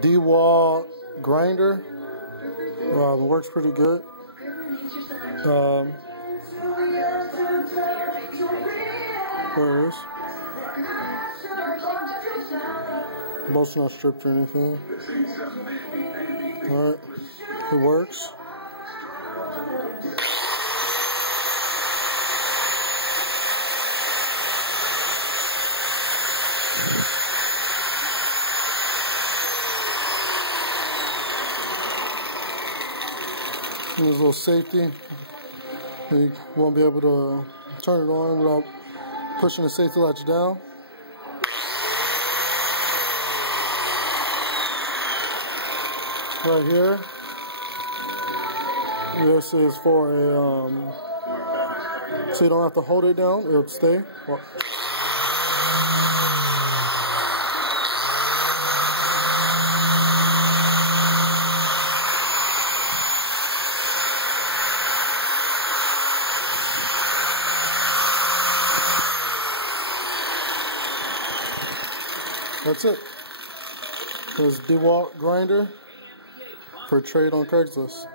Dewalt Grinder. It works pretty good. There it is. Bolt's not stripped or anything. Alright, it works. There's a little safety. You won't be able to turn it on without pushing the safety latch down. Right here. This is for a, so you don't have to hold it down, it'll stay. Well, that's it. There's Dewalt Grinder for trade on Craigslist.